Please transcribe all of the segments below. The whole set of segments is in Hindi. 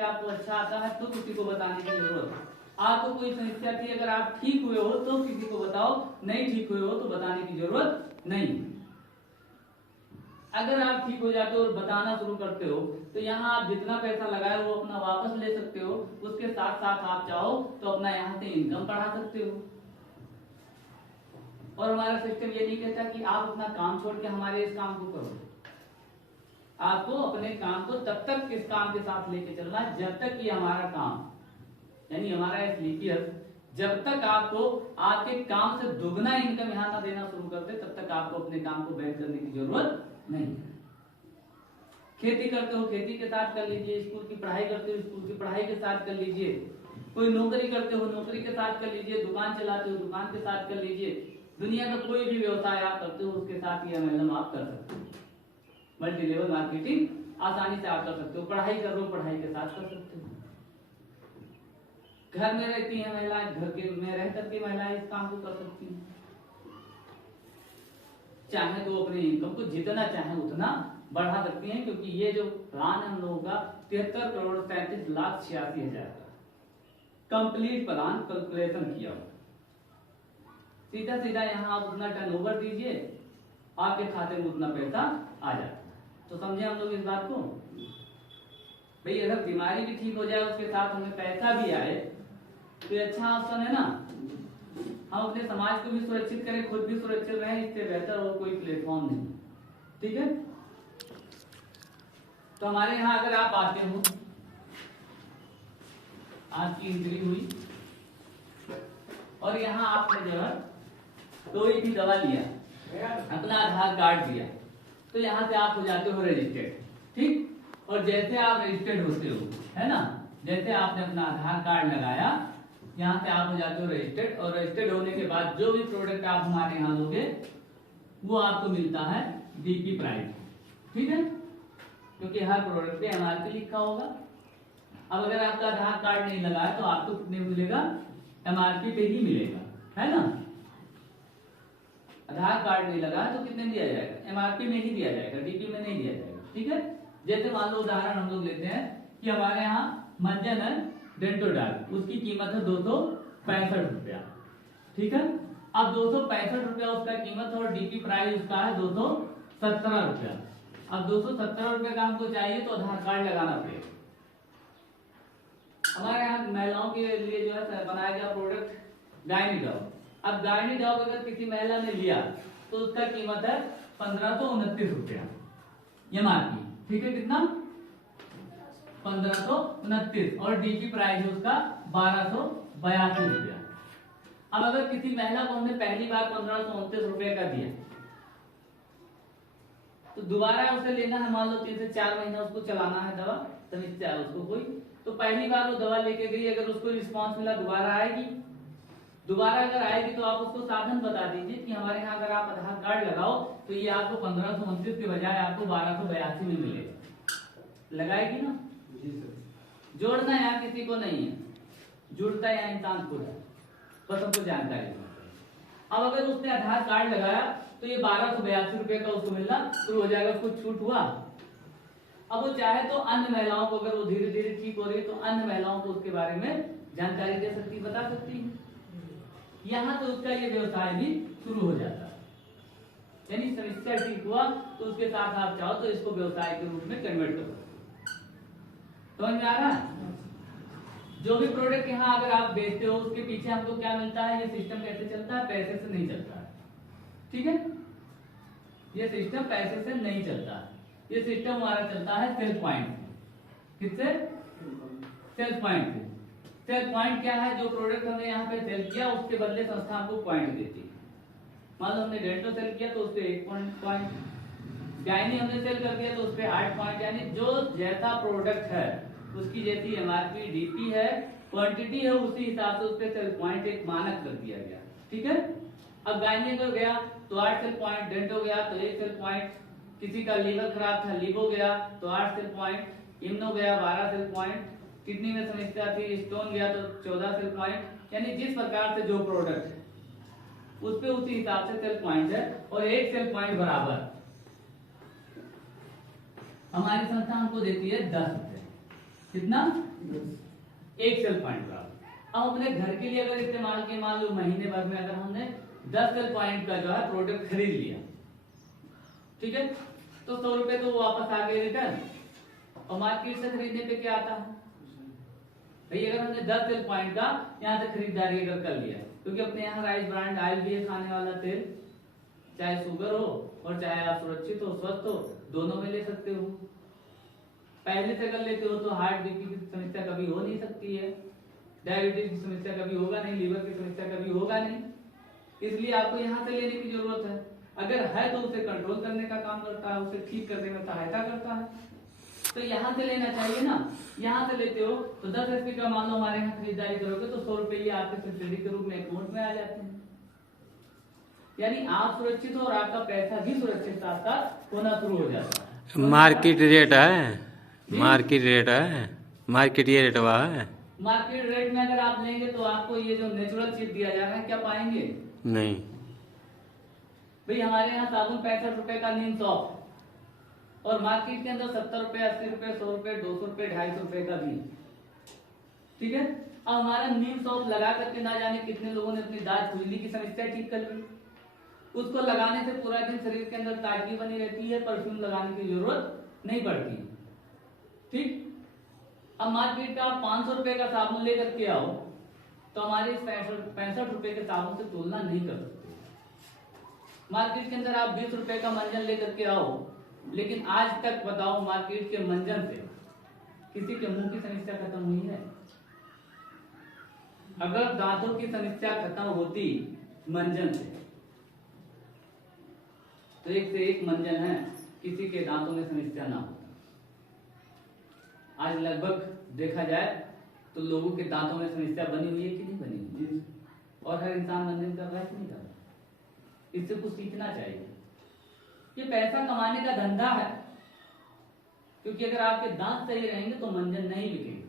सब्जेक्ट आपको अच्छा आता है तो किसी को बताने की जरूरत है। आपको कोई समस्या थी, अगर आप ठीक हुए हो तो किसी को बताओ, नहीं ठीक हुए हो तो बताने की जरूरत नहीं। अगर आप ठीक हो जाते हो और बताना शुरू करते हो तो यहाँ आप जितना पैसा लगाए वो अपना वापस ले सकते हो, उसके साथ साथ आप चाहो तो अपना यहाँ से इनकम बढ़ा सकते हो। और हमारा सिस्टम ये नहीं कहता कि आप अपना काम छोड़ के हमारे इस काम को करो। आपको अपने काम को तब तक इस काम के साथ लेके चलना है जब तक ये हमारा काम यानी हमारा एसलीपीएस जब तक आपको आपके काम से दुगना इनकम यहाँ ना देना शुरू करते तब तक आपको अपने काम को बैक करने की जरूरत नहीं। खेती करते हो खेती के साथ कर लीजिए, स्कूल की पढ़ाई करते हो स्कूल की पढ़ाई के साथ कर लीजिए, कोई नौकरी करते हो नौकरी के साथ कर लीजिए, दुकान चलाते हो दुकान के साथ कर लीजिए, दुनिया का कोई भी व्यवसाय आप करते हो उसके साथ ये एमएलएम आप कर सकते हो। मल्टी लेवल मार्केटिंग आसानी से आप कर सकते हो। पढ़ाई कर रहे हो पढ़ाई के साथ कर सकते हो। घर में रहती है महिलाएं, घर के में रह करके महिलाएं इस काम को कर सकती हैं। चाहे तो अपने इनकम को जितना चाहे उतना बढ़ा सकती हैं, क्योंकि ये जो प्लान है हम लोगों का 73,37,86,000 का कंप्लीट प्लान कैलकुलेशन किया हुआ। सीधा सीधा यहाँ आप उतना टर्नओवर दीजिए, आपके खाते में उतना पैसा आ जाता है। तो समझे हम लोग इस बात को भाई, अगर बीमारी भी ठीक हो जाए उसके साथ हमें पैसा भी आए तो ये अच्छा ऑप्शन है ना। हम अपने समाज को भी सुरक्षित करें, खुद भी सुरक्षित रहें, इससे बेहतर और कोई प्लेटफॉर्म नहीं। ठीक है, तो हमारे यहाँ अगर आप आते हो, आज की इंजरी हुई और यहाँ आपने जो है कोई भी दवा लिया, अपना आधार कार्ड दिया, तो यहाँ से आप हो जाते हो रजिस्टर्ड। ठीक, और जैसे आप रजिस्टर्ड होते हो, है ना, जैसे आपने अपना आधार कार्ड लगाया यहाँ से आप हो जाते हो रजिस्टर्ड, और रजिस्टर्ड होने के बाद जो भी प्रोडक्ट आप हमारे यहाँ लोगे वो आपको मिलता है डीपी प्राइस। ठीक है, क्योंकि हर प्रोडक्ट पे एमआरपी लिखा होगा। अब अगर आपका आधार कार्ड नहीं लगा है तो आपको कितने मिलेगा, एमआरपी पे ही मिलेगा, है ना। आधार कार्ड नहीं लगा तो कितने दिया जाएगा, एमआरपी में ही दिया जाएगा, डीपी में नहीं दिया जाएगा। ठीक है, जैसे मान लो उदाहरण हम लोग लेते हैं कि हमारे यहाँ मंजन है डेंटोडाल, उसकी कीमत है 265 रुपया। ठीक है, अब 265 रुपया उसका कीमत और डीपी प्राइस उसका है 217 रुपया। अब 217 रुपये का हमको चाहिए तो आधार कार्ड लगाना पड़ेगा। हमारे यहाँ महिलाओं के लिए जो है बनाया गया प्रोडक्ट गायनीडॉग। अब गायनीडॉग अगर किसी महिला ने लिया तो उसका कीमत है 1529 रुपया एमआरपी। ठीक है, कितना 1529, और डीपी प्राइस है उसका 1282 रुपया। अब अगर किसी महिला को हमने पहली बार 1529 रुपए का दिया तो दोबारा उसे लेना है, मान लो 3 से 4 महीना उसको चलाना है दवा, समस्या है उसको कोई, तो पहली बार वो दवा लेके गई, अगर उसको रिस्पांस मिला दोबारा आएगी। दोबारा अगर आएगी तो आप उसको साधन बता दीजिए कि हमारे यहाँ अगर आप आधार कार्ड लगाओ तो ये आपको 1529 के बजाय आपको 1282 में मिलेगा। लगाएगी ना जी सर। जोड़ना यहाँ किसी को नहीं है, जुड़ता यहाँ इंसान खुद है, बस हमको जानकारी। अब अगर उसने आधार कार्ड लगाया तो ये 1282 रुपए का उसको मिलना शुरू हो जाएगा, कुछ छूट हुआ। अब वो चाहे तो अन्य महिलाओं को, अगर वो धीरे धीरे ठीक हो रही है तो अन्य महिलाओं को उसके बारे में जानकारी दे सकती है, बता सकती है। यहाँ तो उसका ये व्यवसाय भी शुरू हो जाता है। यानी समस्या ठीक हुआ तो उसके साथ आप चाहो तो इसको व्यवसाय के रूप में कन्वर्ट करो। समझ में आ रहा है? जो भी प्रोडक्ट यहाँ अगर आप बेचते हो उसके पीछे हमको क्या मिलता है, ये सिस्टम कैसे चलता है, पैसे से नहीं चलता है। ठीक है, ये सिस्टम पैसे से नहीं चलता है, ये सिस्टम हमारा चलता है सेल पॉइंट से। किससे? सेल पॉइंट से। सेल पॉइंट क्या है, जो प्रोडक्ट हमने यहाँ पे सेल किया उसके बदले संस्था हमको पॉइंट देती है। मान लो हमने डेंटो सेल किया तो उसपे 1 पॉइंट, गायनी हमने सेल कर दिया तो उसपे 8 पॉइंट। यानी जो जैसा प्रोडक्ट है उसकी जैसी एमआरपी डीपी है, क्वांटिटी है, उसी हिसाब से उसपे सेल पॉइंट एक मानक कर दिया गया। ठीक है, अब गायनी अगर गया तो 8 सेल पॉइंट, डेंटो गया तो 1 सेल पॉइंट, किसी का लीवर खराब था लिबो गया तो 8 सेल पॉइंट, इम्नो गया 12 सेल पॉइंट, किडनी में समस्या थी स्टोन गया तो 14 सेल पॉइंट। यानी जिस प्रकार से जो प्रोडक्ट है उस पे उसी हिसाब से सेल पॉइंट है, और 1 सेल पॉइंट बराबर हमारी संस्था हमको देती है 10 रुपए। कितना 1 सेल पॉइंट का। अब अपने घर के लिए अगर इस्तेमाल के मान लो महीने भर में अगर हमने 10 सेल पॉइंट का जो है प्रोडक्ट खरीद लिया, ठीक है, तो 100 रुपए तो वापस आ गए रिटर्न। और मार्केट से खरीदने पे क्या आता है भाई, अगर हमने 10 सेल पॉइंट का यहाँ से खरीदारी अगर कर लिया, क्योंकि अपने यहाँ राइस ब्रांड ऑयल भी है खाने वाला तेल, चाहे शुगर हो और चाहे आप सुरक्षित हो स्वस्थ हो दोनों में ले सकते हो। पहले से अगर लेते हो तो हार्ट बीपी की समस्या कभी हो नहीं सकती है, डायबिटीज की समस्या कभी होगा नहीं, लीवर की समस्या कभी होगा नहीं, इसलिए आपको यहाँ से लेने की जरूरत है। अगर है तो उसे कंट्रोल करने का काम करता है, उसे ठीक करने में सहायता करता है, तो यहाँ से लेना चाहिए ना। यहाँ से लेते हो तो 10 एसपी का मान लो हमारे यहाँ खरीदारी करोगे तो 100 रुपए ये आपके सब्सिडी के रूप में अकाउंट में आ जाते हैं। यानी आप सुरक्षित हो और आपका पैसा भी सुरक्षित साथ साथ होना शुरू हो जाता है। मार्केट रेट है, मार्केट रेट है, मार्केट ये रेट हुआ है। मार्केट रेट में अगर आप लेंगे तो आपको ये जो नेचुरल चीज दिया जा रहा है क्या पाएंगे? नहीं भाई हमारे यहाँ साबुन 65 रुपए का नीम सॉफ्ट, और मार्केट के अंदर 70 रुपए 80 रुपए 100 रुपए 200 रुपए 250 रुपए का भी, ठीक है। अब हमारा नीम सॉफ्ट लगा करके ना जाने कितने लोगों ने अपनी दांत खुजली की समस्या ठीक कर ली। उसको लगाने से पूरा दिन शरीर के अंदर ताजगी बनी रहती है, परफ्यूम लगाने की जरूरत नहीं पड़ती, ठीक। अब मार्केट का 500 रुपए का साबुन लेकर के आओ तो हमारे 65 रुपए के साबुन से तुलना नहीं कर सकते। मार्केट के अंदर आप 20 रुपए का मंजन लेकर के आओ, लेकिन आज तक बताओ मार्केट के मंजन से किसी के मुंह की समस्या खत्म हुई है? अगर दांतों की समस्या खत्म होती मंजन से तो एक से एक मंजन है, किसी के दांतों में समस्या ना हो। आज लगभग देखा जाए तो लोगों के दांतों में समस्या बनी हुई है कि नहीं बनी हुई है? और हर इंसान मंजन कर रहा है कि नहीं कर रहा? इससे कुछ सीखना चाहिए। ये पैसा कमाने का धंधा है, क्योंकि अगर आपके दांत सही रहेंगे तो मंजन नहीं बिकेंगे।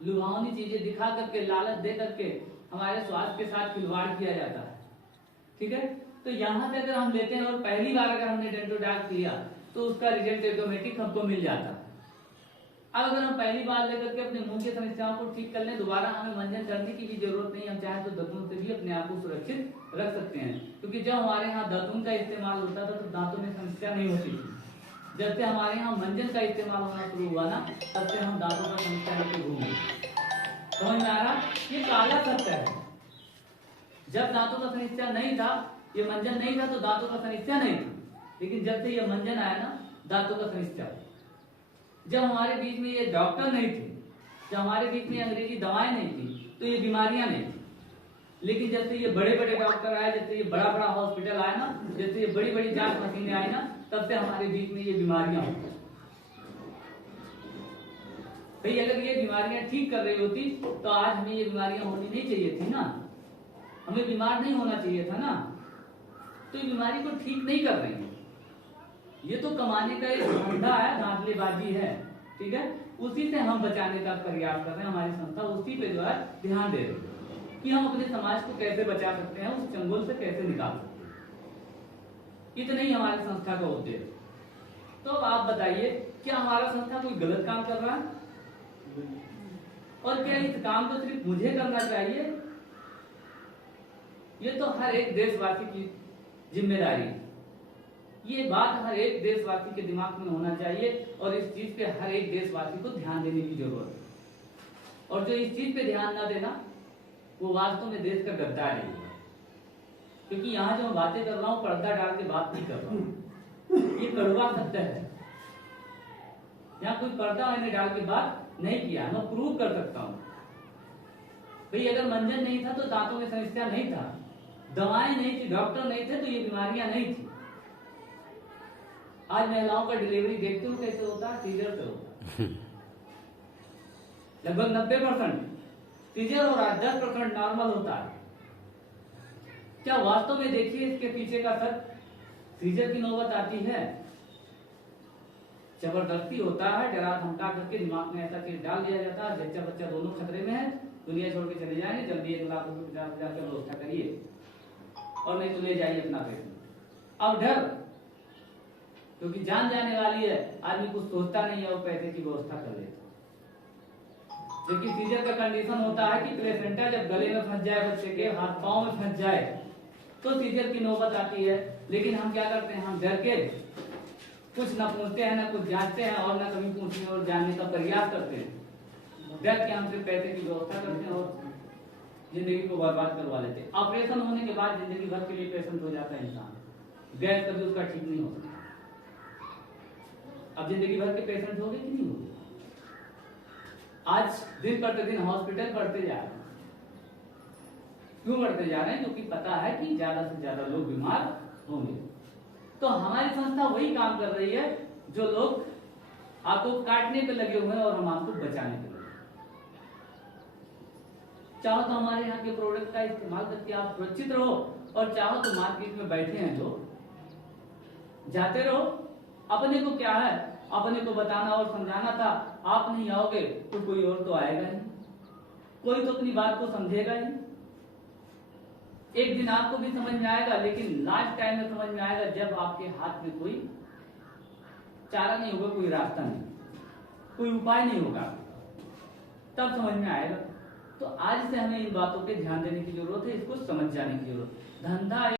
लुभावनी चीजें दिखा करके लालच दे करके हमारे स्वास्थ्य के साथ खिलवाड़ किया जाता है, ठीक है। तो यहाँ से अगर हम लेते हैं और पहली बार अगर हमने डेंटोडॉक्स लिया तो उसका रिजल्ट ऑटोमेटिक हमको मिल जाता है। अब अगर हम पहली बार लेकर के अपने मुंह की समस्याओं को ठीक कर लें, दोबारा हमें मंजन करने की भी जरूरत नहीं। हम चाहे तो दातुन से भी अपने आप को सुरक्षित रख सकते हैं, क्योंकि जब हमारे यहाँ दातुन का इस्तेमाल होता था तो दांतों में समस्या नहीं होती थी। जब से हमारे यहाँ मंजन का इस्तेमाल होना शुरू हुआ ना, तब से हम दांतों का समस्या लेके घूम गए। समझ में आ रहा? ये काला सत्य है। जब दांतों का समस्या नहीं था, ये मंजन नहीं था, तो दांतों का समस्या नहीं था। लेकिन जब से ये मंजन आया ना, दांतों का समस्या। जब हमारे बीच में ये डॉक्टर नहीं थे, जब हमारे बीच में अंग्रेजी दवाएं नहीं थी, तो ये बीमारियां नहीं थी। लेकिन जब से ये बड़े बड़े डॉक्टर आए, जब से ये बड़ा बड़ा हॉस्पिटल आया ना, जब से ये बड़ी बड़ी जांच मशीनें आई ना, तब से हमारे बीच में ये बीमारियां होती। भाई अगर ये बीमारियां ठीक कर रही होती तो आज हमें ये बीमारियां होनी नहीं चाहिए थी ना, हमें बीमार नहीं होना चाहिए था ना। तो ये बीमारी को ठीक नहीं कर रही है। ये तो कमाने का एक धंधा है, धांधलेबाजी है, ठीक है। उसी से हम बचाने का प्रयास कर रहे हैं। हमारी संस्था उसी पे जो है ध्यान दे रही है कि हम अपने समाज को कैसे बचा सकते हैं, उस चंगुल से कैसे निकाल सकते हैं। इतना ही हमारी संस्था का उद्देश्य। तो आप बताइए, क्या हमारा संस्था कोई गलत काम कर रहा है? और क्या इस काम को सिर्फ मुझे करना चाहिए? ये तो हर एक देशवासी की जिम्मेदारी है। ये बात हर एक देशवासी के दिमाग में होना चाहिए, और इस चीज पे हर एक देशवासी को ध्यान देने की जरूरत है। और जो इस चीज पे ध्यान ना देना, वो वास्तव में देश का गद्दार है। क्योंकि यहाँ जो मैं बातें कर रहा हूँ, पर्दा डाल के बात नहीं कर रहा हूँ, ये कड़वा सत्य है। यहाँ कोई पर्दा मैंने डाल के बात नहीं किया, मैं प्रूव कर सकता हूँ। भाई अगर मंजन नहीं था तो दांतों में समस्या नहीं था, दवाएं नहीं थी, डॉक्टर नहीं थे, तो ये बीमारियां नहीं थी। आज महिलाओं का डिलीवरी देखते हो कैसे होता है? सीजर से होता है। लगभग 90% सीजर हो रहा है, 10% नॉर्मल होता है। क्या वास्तव में देखिए इसके पीछे का सत्य? सीजर की नौबत आती है, जबरदस्ती होता है, डरा धमका करके दिमाग में ऐसा चीज डाल दिया जाता है, जच्चा बच्चा दोनों खतरे में है, दुनिया छोड़ के चले जाएंगे, जल्दी 1 लाख रुपए 50,000 की व्यवस्था करिए, और नहीं तो ले जाइए अपना पैसा। अब डर क्योंकि जान जाने वाली है, आदमी कुछ सोचता नहीं है, वो पैसे की व्यवस्था कर लेता। जबकि सीजर का कंडीशन होता है कि प्लेसेंटा जब गले में फंस जाए, बच्चे के हाथ पांव में फंस जाए, तो सीजर की नौबत आती है। लेकिन हम क्या करते हैं, हम डर के कुछ ना पूछते हैं, ना कुछ जांचते हैं, और ना कभी पूछने और जानने का प्रयास करते हैं। डर के हम सिर्फ पैसे की व्यवस्था करते हैं और जिंदगी को बर्बाद करवा लेते हैं। ऑपरेशन होने के बाद जिंदगी भर के लिए पेशेंट हो जाता है इंसान, गैस कभी उसका ठीक नहीं हो सकता। अब जिंदगी भर के पेशेंट हो गए कि नहीं हो गए? आज दिन प्रतिदिन हॉस्पिटल बढ़ते जा रहे हैं। क्यों बढ़ते जा रहे हैं? क्योंकि पता है कि ज्यादा से ज्यादा लोग बीमार होंगे। तो हमारी संस्था वही काम कर रही है जो लोग आपको काटने पे लगे हुए हैं और हम आपको बचाने पे लगे। चाहो तो हमारे यहाँ के प्रोडक्ट का इस्तेमाल करके आप सुरक्षित रहो, और चाहो तो मार्केट में बैठे हैं जो जाते रहो। अपने को क्या है, अपने को बताना और समझाना था। आप नहीं आओगे तो कोई और तो आएगा ही, कोई तो अपनी बात को समझेगा ही। एक दिन आपको भी समझ में आएगा, लेकिन लास्ट टाइम में समझ में आएगा जब आपके हाथ में कोई चारा नहीं होगा, कोई रास्ता नहीं, कोई उपाय नहीं होगा, तब समझ में आएगा। तो आज से हमें इन बातों पे ध्यान देने की जरूरत है, इसको समझ जाने की जरूरत। धंधा